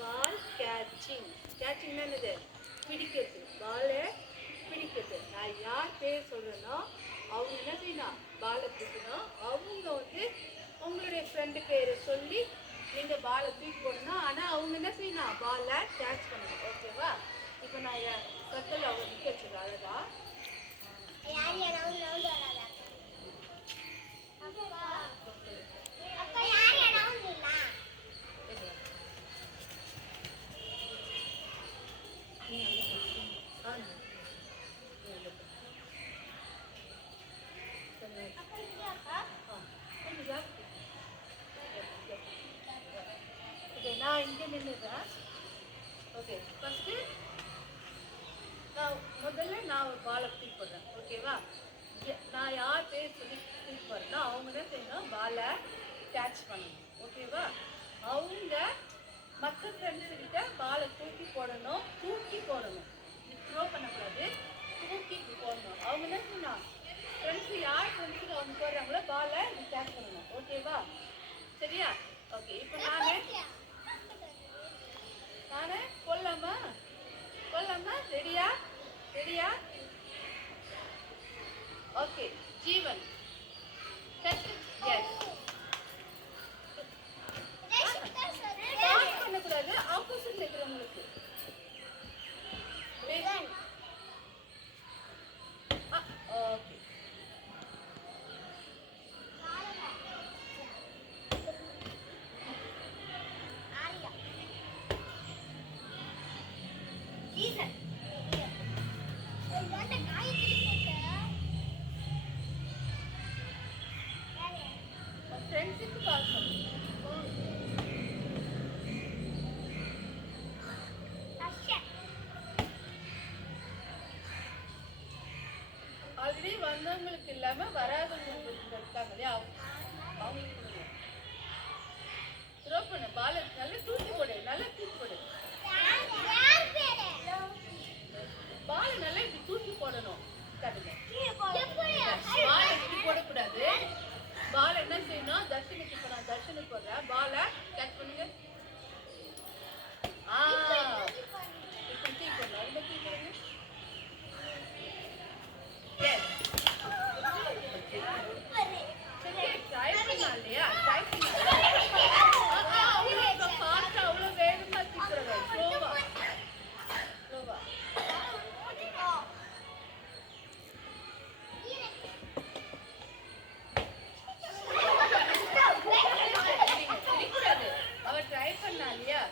பால் catching. கேட்சிங்னா என்னது? பிடிக்கிறது. பாலை பிடிக்கிறது. நான் யார் பேர் சொல்றேனோ அவங்க என்ன செய்யணும்? பாலை பிடிக்கணும். அவங்க வந்து உங்களுடைய ஃப்ரெண்டு பேரை சொல்லி நீங்கள் பாலை தூக்கி போடணும். ஆனால் அவங்க என்ன செய்யணும்? பாலை கேட்ச் பண்ணணும். ஓகேவா? இப்போ நான் சர்க்கிள் அவங்க நிற்க வச்சுருக்கேன். அழகா நான் இங்கே நின்றுறேன். ஓகே, ஃபஸ்ட்டு முதல்ல நான் ஒரு பாலை தூக்கி போடுறேன். ஓகேவா? நான் யார் பேர் சொல்லி தூக்கி போடுறேன்னா அவங்க தான் செய்யணும் பாலை கேட்ச் பண்ணணும். ஓகேவா? அவங்க மற்ற ஃப்ரெண்ட்ஸுக்கிட்ட பாலை தூக்கி போடணும். தூக்கி போடணும், த்ரோ பண்ணக்கூடாது. தூக்கி போடணும். அவங்க என்ன செய்யணும்? ஃப்ரெண்ட்ஸு யார் ஃப்ரெண்ட்ஸுக்கு அவங்க போடுறாங்களோ பாலை கேட்ச் பண்ணணும். ஓகேவா? சரியா? ஓகே, இப்போ நானே போடலாமா? ரெடியா? ஓகே, ஜீவன் எஸ். பண்ணக்கூடாது, ஆப்போசிட்ல இருக்கிறவங்களுக்கு. ஓகே, ஃப்ரெண்ட்ஸுக்கு பார்க்கணும். ஆல்ரெடி வந்தவங்களுக்கு இல்லாம வராதவங்களுக்கு இருக்காங்க இல்லையா? அவங்களுக்கு த்ரோ பண்ணு. பால் நல்லா தூக்கி போடு. பால் நல்லா இப்படி தூக்கி போடணும். பால் இப்படி போடக்கூடாது. பால் என்ன செய்யணும்? தர்ஷனுக்கு இப்போ நான் தர்ஷனுக்கு போடுறேன். பாலை கேட்ச் பண்ணுங்க. இப்படி தூக்கி போடணும். அது தூக்கி போடுங்க. ட்ரை பண்ணலாம் இல்லையா? அவ்வளோ ஃபாஸ்டா அவ்வளோ வேகமா தூக்குறது. ஸ்லோவா அவர் ட்ரை பண்ணா இல்லையா?